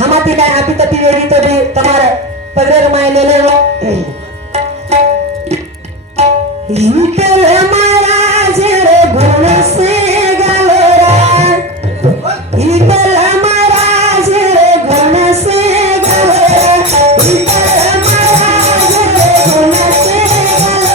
हमाती काय आपी तपी वेगी तो भी तुम्हारे पगरे माय ले ले इतर महाराज रे गुण से गलोरा इतर महाराज रे गुण से गलोरा इतर महाराज रे गुण से गलोरा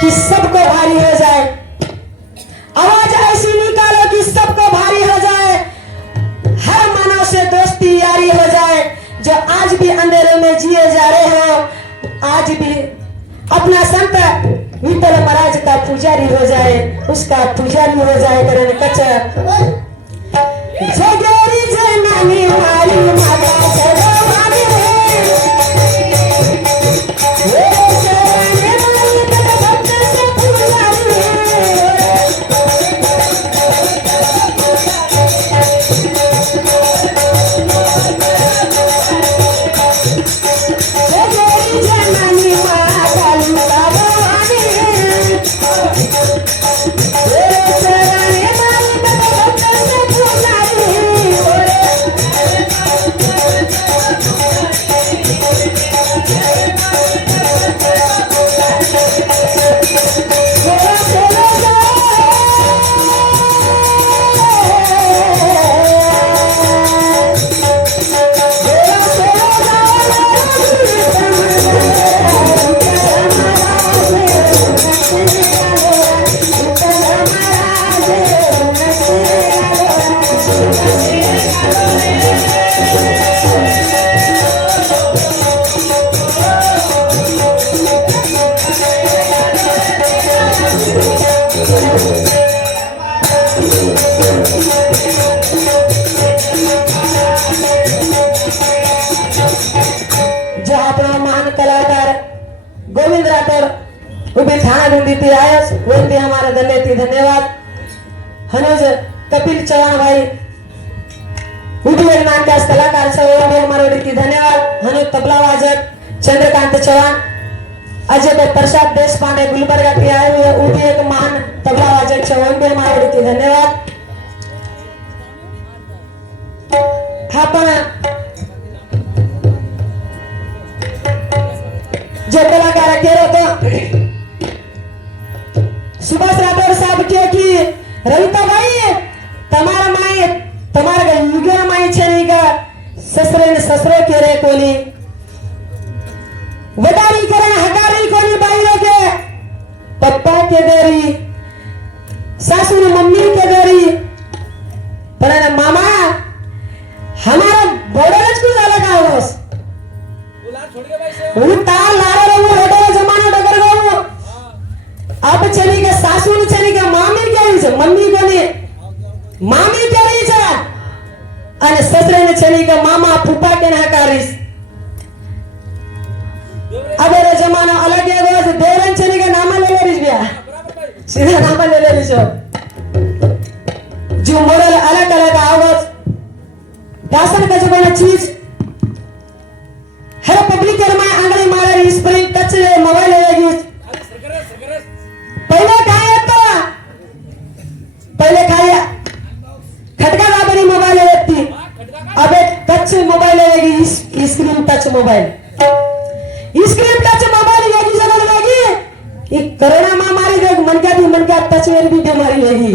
कि सबको भारी हो जाए, आवाज ऐसी निकालो कि सबको भारी हो जाए, हर मानव से दोस्ती यारी हो जाए। जो आज भी अंधेरे में जिए जा रहे हो, आज भी अपना संत विठल महाराज का पुजारी हो जाए, उसका पुजारी हो जाए करण कच्चा जगरी जनानी मारी माता जगवानी गोविंद राठौर उभे ठाणा डुंडीती आयस वरती हमारा धन्यवाद धन्यवाद हनुज कपिल चौहान भाई उठवेल नाट्यास कलाकार सौरभ हमारा वरती धन्यवाद हनुज तबला वादक चंद्रकांत चौहान अजय प्रसाद देशपांडे गुलबर्गा के आए हुए उठी एक महान तबला वादक चौहान भी हमारा वरती धन्यवाद। आपण जो कलाकार केलं होतं सुभाष राठौर साहब के कि रविता भाई तमारा माई तमारा युगला माई छेनी का ससरे ने ससरे के रे कोनी वडारी करन हकारी कोनी बाईरो के पप्पा के देरी सासू ने मम्मी के देरी पर मामा हमारा बोडरच को झाला का होस तार लारा रहो हटो जमाना डगर गो अब चली के सासू ने चली के मामी के रीच मम्मी को ने मामी के रीच अने ससरे ने चली के मामा फूफा के ना कारिस अब रे जमाना अलग है गो देवन चली के नाम ले ले रिस बिया सीधा नाम ले ले रिस जो मोरल अलग अलग आवाज दासन का जमाना चीज हेलो पब्लिक कर मैं आंगली मारे स्प्रिंग टच ले मोबाइल लेगी पहले खाया तो पहले खाया खटका लाबरी मोबाइल लेती अब एक टच मोबाइल लेगी screen touch mobile screen touch mobile लेगी जरूर लेगी ये कोरोना महामारी जो मन का टच मेरी भी बीमारी लेगी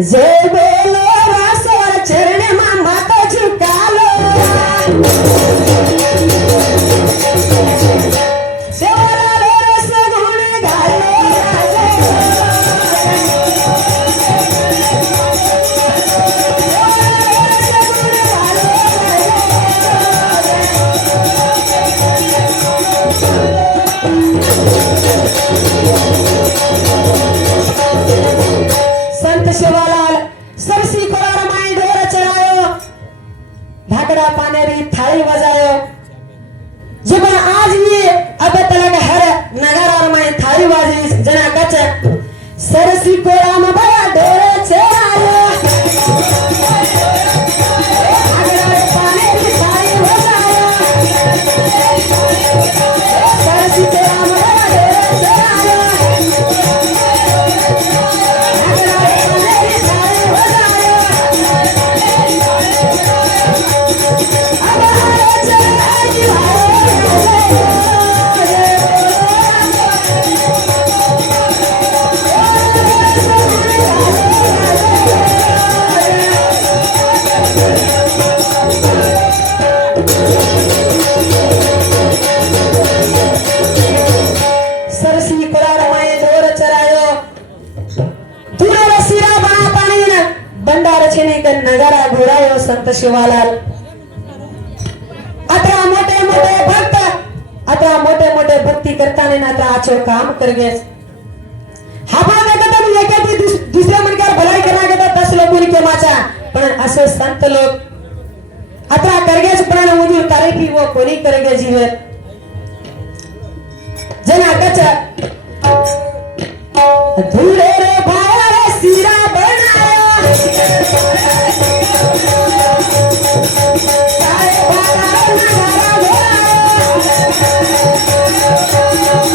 जय बोलो रासवर चरण मामा ठाकरा पानेरी थाली बजायो जीवन आज ये अब तलक हर नगर और मैं थाली बाजी जना कच सरसी कोड़ा में भया डोरे चेरायो ठाकरा पानेरी थाली बजायो सरसी कोड़ा में भया डोरे चेरायो ठाकरा पानेरी थाली बजायो सरसी कुरार माए डोर चरायो दूर सिरा बना पानी न बंडार छेने के नगरा घुरायो संत शिवालाल अतरा मोटे मोटे भक्त अतरा मोटे मोटे भक्ती करता ने ना आचो काम कर गए आपण देखत मी एकाची दुसऱ्या मनकार भलाई करा गेता 10 लोकांनी के माचा पण असे संत लोक अतरा करगेच पण उदी उतारे की वो कोणी करगे जीवन जना कचा धूरे रे भाया रे सिरा बनाया काय भाया नगारा घोराया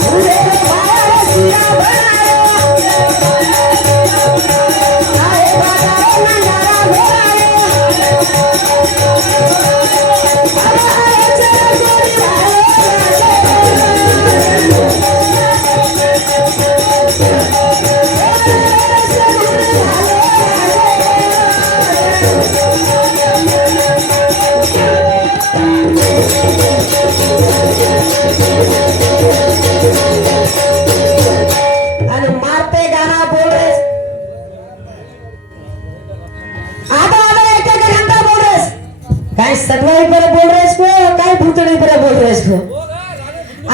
धूरे रे भाया रे सिरा बनाया काय भाया नगारा घोराया अरे चला गोरी भाया आणि मारते गाना बोल रहे आधा आधा एक एक घंटा बोल रहे काय सटवाई पर बोल रहे को काय भूतड़ी पर बोल रहे को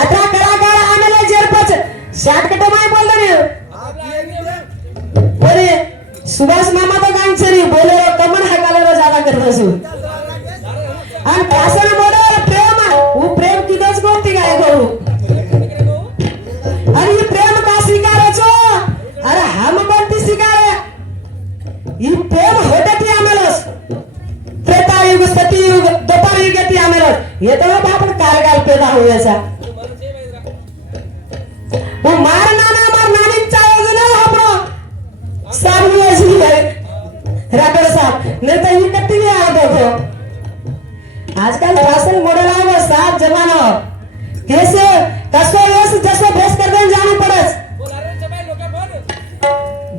आता कलाकार आमेले जेरपच शॉर्टकट में बोल रहे बोले सुभाष मामा तो गांचरी बोले कमन हकालेला ज्यादा कर रसू आणि कासन मोडर प्रेम वो प्रेम किदच गोती काय करू अरे ये प्रेम का स्वीकार छो अरे हम बनती स्वीकार ये प्रेम होते ती आमेलस त्रेता युग सती युग द्वापर युग ती आमेलस ये तो बापन कारगाल पैदा हुए सा वो मारना ना मार नानी चाहे ना अपनो सामने ऐसी है राठौड़ साहब नहीं तो ये कत्ती नहीं आ देखो आजकल फैशन मॉडल आ गया साफ जमाना कैसे कसो यस जसो भेस कर देन जाने पड़स बोल अरे जमाई लोग बोल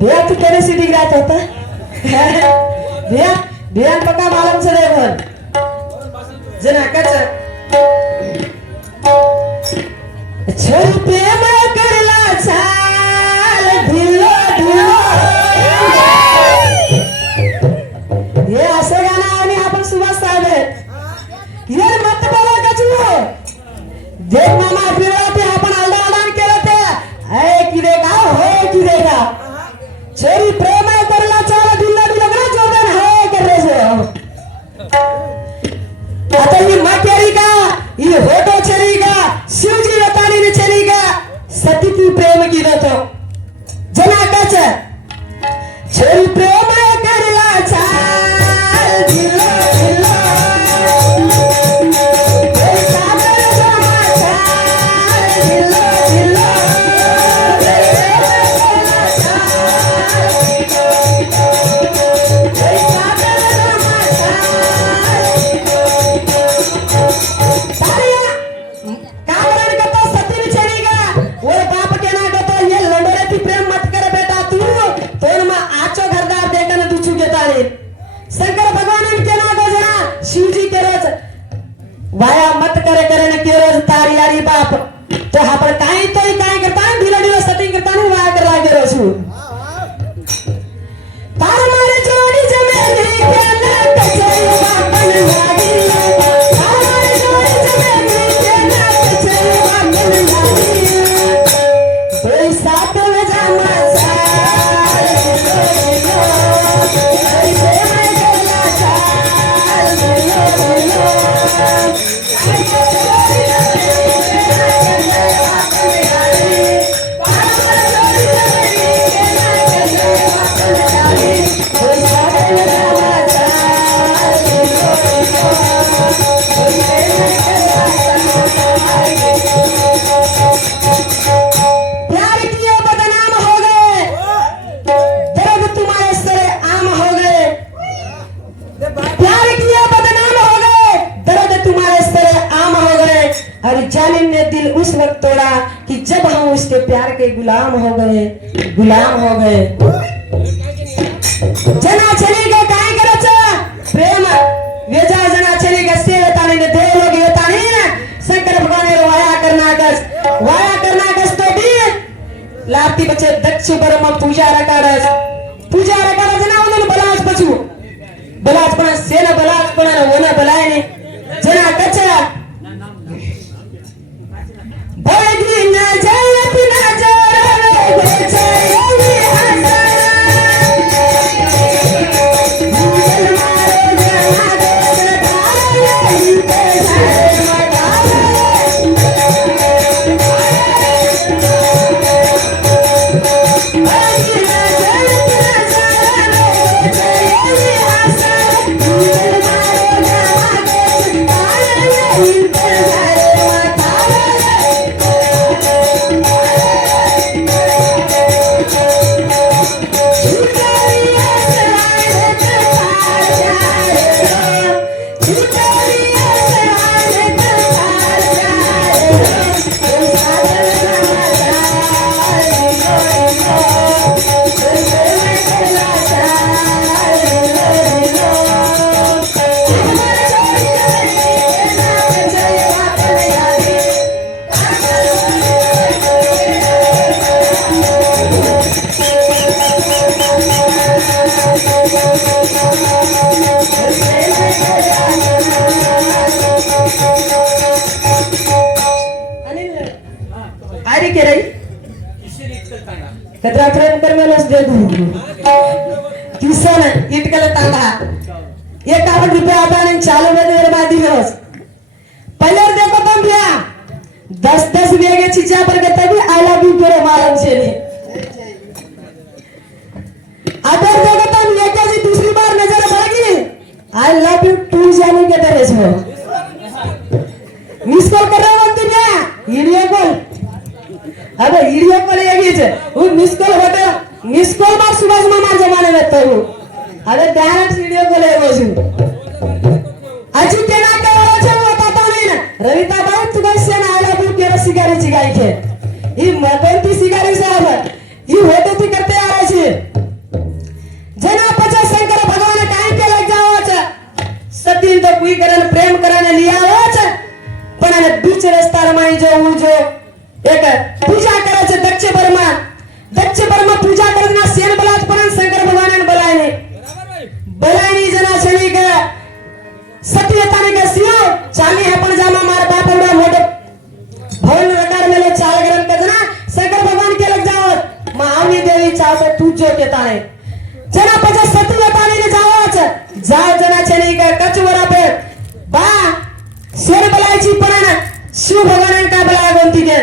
भैया तू तेरे से दिख रहा था भैया भैया पक्का मालूम से देखो जना कच छोरी प्रेम करला चाल ढिलो ढिलो ये असं गाणं आणि आपण सुभाष साहेब आहे यार मत बोला कचू देख मामा फिरला ते आपण आलडान केलं ते ऐ की देखा हो की देखा छोरी प्रेम करला चाल ढिलो ढिलो ना जोडन है कर रे से आता ये मटेरी का ये होटो चली का शिवजी बतानी ने चली का सती की प्रेम की तो जना कच छोरी प्रेम करला चाल ढिलो ढिलो शंकर भगवान के ना को जना शिवजी के रोज वाया मत करे करे के रोज तारी यारी बाप तो हा पर काय तो काय करता है ढिला ढिला सेटिंग करता है वाया कर लागे रोसू तार मारे जोड़ी जमेली के ना कचे बापन लागी तार मारे जोड़ी जमेली के ना कचे बापन लागी कोई साथ में जामा सा और जालिम ने दिल उस वक्त तोड़ा कि जब हम उसके प्यार के गुलाम हो गए, गुलाम हो गए। जना चली गए काय करायचं प्रेम वेजा जना चली गए सेवताने ने देव लोग येतानी शंकर भगवान ने वाया करनाकस तो भी लाती बचे दक्ष ब्रह्म पूजा रकारस जना उन्हें बलाज बचू बलाज पण सेना बलाज पण वना बलाय ने जना कचरा भगवी न जयत न जय कतरा प्रेम कर मेलस दे दू किसन इटकल तांगा 51 रुपया आता नहीं चालू में देर बाद दिवस पहले देखो तुम भैया 10-10 बेगे चीजा पर कहता भी आई लव यू तेरे मालूम से नहीं अगर देखो तुम ये कैसी दूसरी बार नजर पड़ेगी आई लव यू टू जाने के तरह से मिस कॉल कर रहा हूं तुम वीडियो कॉल अबे वीडियो कॉल येगी छे वो मिस कॉल होते मिस कॉल मार सुभाष मामा जमाने में तो अरे डायरेक्ट वीडियो कॉल है वो अजी के ना के वाला छे वो पता नहीं ना रविता भाई तू कैसे ना आला तू के सिगारी चिगाई छे ई मगनती सिगारी साहब ई होते ती करते आ रहे छे जना पचा शंकर भगवान काई के लग जाओ छे सतीन तो कोई करन प्रेम करने लिया हो छे पण ने बीच रस्ता रमाई जो एक पूजा करे छे दक्ष बर्मा पूजा करना सेन बलाज पण शंकर भगवान ने बलायनी जना चली गया सत्यताने के सियो चाली है पण जामा मार बाप बड़ा मोटे भवन रकार मेले चाल गरम के जना शंकर भगवान के लग जाओ महावी देवी चाहते तू जो के ताने जना पचा सत्यताने ने जाओ जना चली गया कचवरा पे बा शेर बलायची पण शिव भगवान का बलाय बोलती के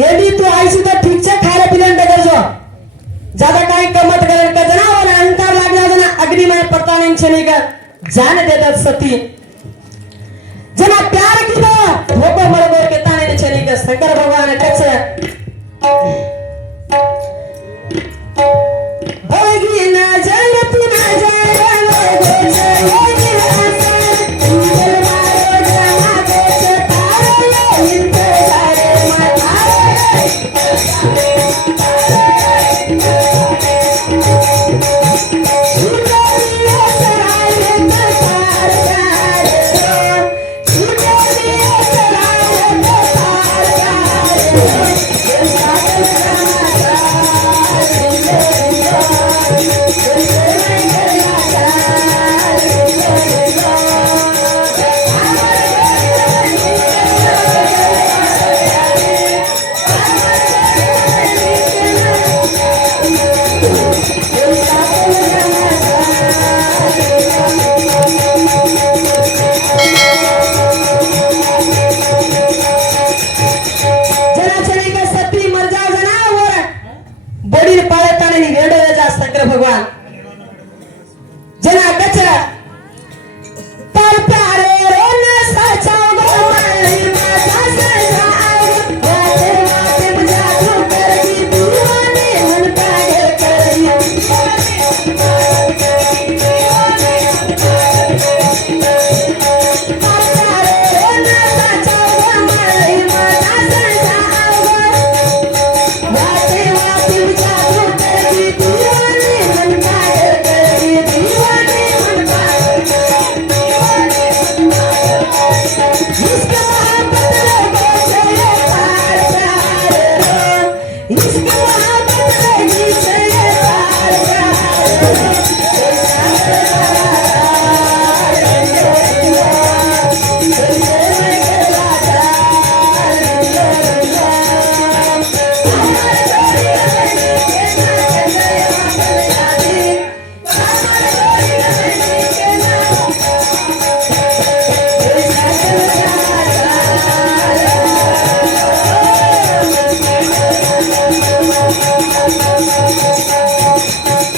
ये भी तू आईसी तो ठीक से खाले पिलन कर जो ज्यादा काई कमत करन का जना और अहंकार लाग जा जना अग्नि में पड़ता नहीं चली का जान देता सती जना प्यार की तो वो को मर के ताने ने चली का शंकर भगवान कच्चे भोगी ना जाए तू ना जाए इश्क मोहब्बत लगे से ये तार प्यार हो इश्क मोहब्बत लगे से ये तार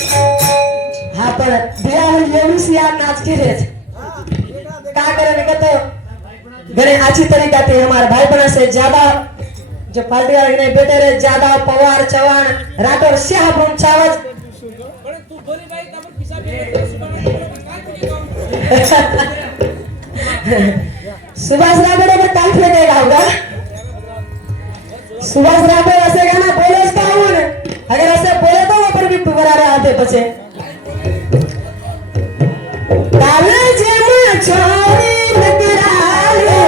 हाँ पर दिया ये सियार नाच के रेज का करे का तो गने अच्छी तरीका थी हमारे भाई बना से ज्यादा जो पार्टी वाले ने बेटे रे ज्यादा पवार चवान राठौर शाह बुम चावज तू बोली भाई तब पिसा भी सुभाष राठौर पर काट फेंकेगा होगा सुभाष राठौर ऐसे गाना बोले इसका हूं अगर ऐसे बोले तो ऊपर भी पुकारा रहे आते बचे कॉलेज में छोरी निकराले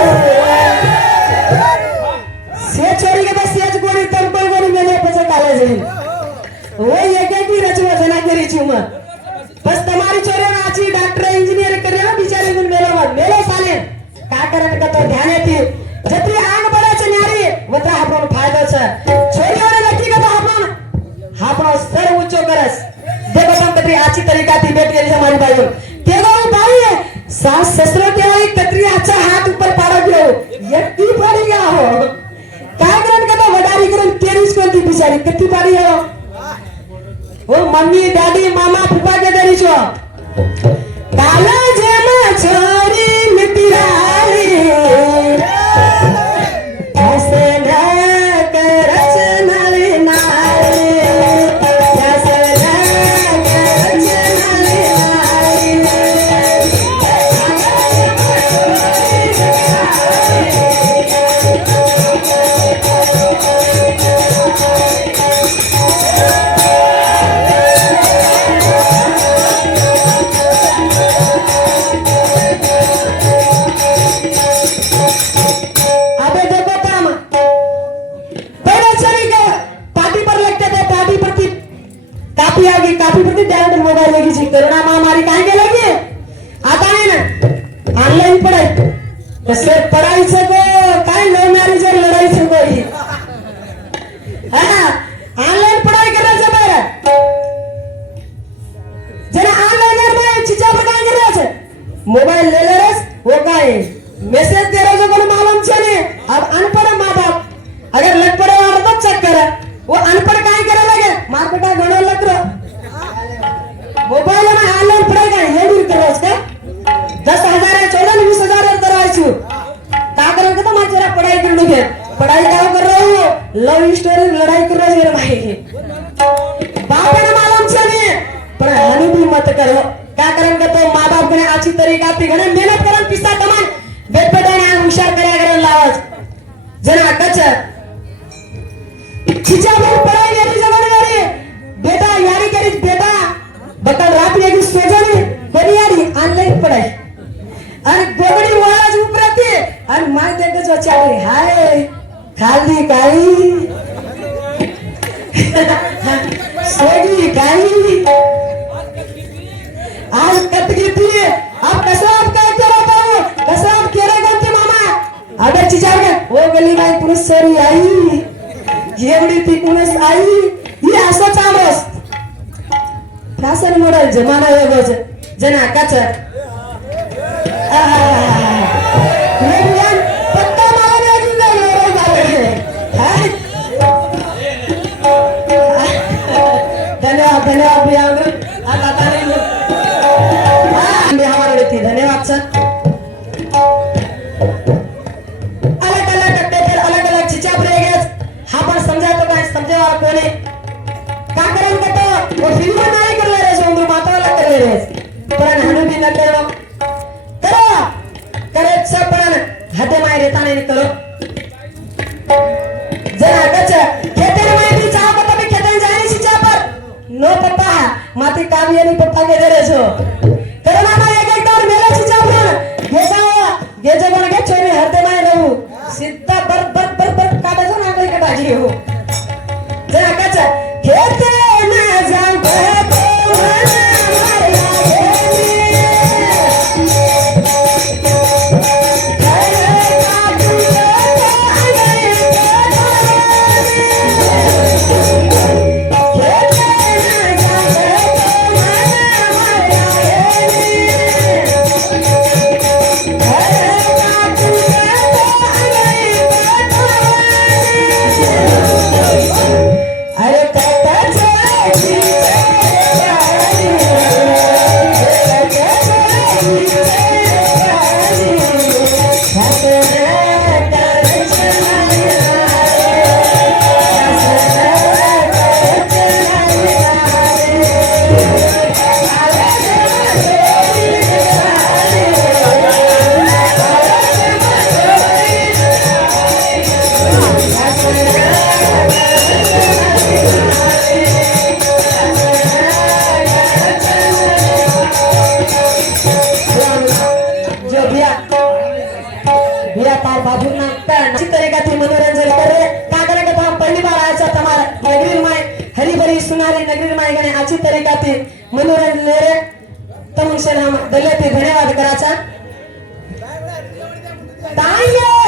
से छोरी के बस सेज कोनी तब कोई कोनी मेले पछे कॉलेज में वो एक एक ही रचवा जना के रिचुमा बस तुम्हारी छोरी नाची डॉक्टर इंजीनियर करे ना बेचारे गुन मेलो साले का करन का तो ध्यान थी जति आग बड़ा छ न्यारी वत्रा आपन फायदा छ छोरी वाले लड़की का तो आपन सर ऊंचो करस देखो तुम कतरी अच्छी तरीका थी बेटी है हमारी भाई केवल भाई सास ससुर के वाली कतरी अच्छा हाथ ऊपर पाड़ा गयो ये की पड़ी गया हो कागरन का तो वडारी करन केरी स्कूल की बिचारी कितनी पाड़ी हो ओ मम्मी डैडी मामा फूफा के देरी छो काला जेमा छोरी मितिराली ऐसे न करच नली नाली ऐसे न करच नली अबे देखो काम पहले चली गए पार्टी पर लगते थे पार्टी पर की काफी आ गई काफी पर डायरेक्ट मोबाइल लगी जी कोरोना महामारी काहे के लगी आता है ना ऑनलाइन पढ़ाई तो सिर्फ पढ़ाई से को काहे लव मैरिज और लड़ाई से कोई है ना ऑनलाइन पढ़ाई करने से पहले जरा ऑनलाइन में चीजा पर काम कर रहे थे मोबाइल ले ले रहे वो काहे मैसेज दे रहे जो मालूम चले अब अनपढ़ माँ बाप अगर लग पड़े और तो चेक करे वो अनपढ़ काहे करे लगे मार बेटा गणो लग रहा मोबाइल में ऑनलाइन पढ़ाई का ये भी करो उसका 10,000 है 14,000 20,000 करवाई छु का करे तो मैं जरा पढ़ाई कर लूंगे पढ़ाई क्या कर रहा हूँ लव स्टोरी लड़ाई कर रहा है भाई बाप ने मालूम चले पर हानि भी मत करो क्या करेंगे तो माँ बाप ने अच्छी तरीका से घने मेहनत करन पिस्ता कमान बेट बेटा ने होशियार करे करन लावज जना कच खिचा में पढ़ाई मेरी जमाने वाली बेटा यारी करी बेटा बकल रात में की सोजनी कोनी यारी ऑनलाइन पढ़ाई अरे गोगड़ी वाज ऊपरती और माय देख जो चाली हाय खाली काई सोगी काई आज कट गई थी अब कसब का क्या बताऊं कसब केरे गंते मामा अबे चिचार के वो गली में पुरुष सरी आई ये बड़ी थी पुरुष आई ये असो चामस फैशन मॉडल जमाना है वो जना कच पत्ता मारा ने जिंदा लोरो गाले है धन्यवाद धन्यवाद भैया आता नहीं हमारे थी धन्यवाद सर अलग अलग पेपर अलग अलग चिचा पड़ेगा हाँ पर समझा तो क्या समझे और कोने क्या करें तो वो फिल्म नहीं कर ले रहे सो उम्र माता वाला कर ले रहे पर हनु भी न करो करो करे सब पर हटे माय रहता नहीं करो जरा कच्चा खेते में भी चाह पता भी खेते जाने चिचा पर नो पप्पा माती काव्य नहीं पप्पा के दे रहे सो करना ना एक एक और मेरा चिचा पर ये जब लगे छोरे हरते तार बाबू ना अच्छी तरीका थी मनोरंजन करे का करे के हम पहली बार आया था हमारा नगरी में हरी भरी सुनारी नगरी में गने अच्छी तरीका थी मनोरंजन ले रे तुम से हम दले थे धन्यवाद कराचा तालियां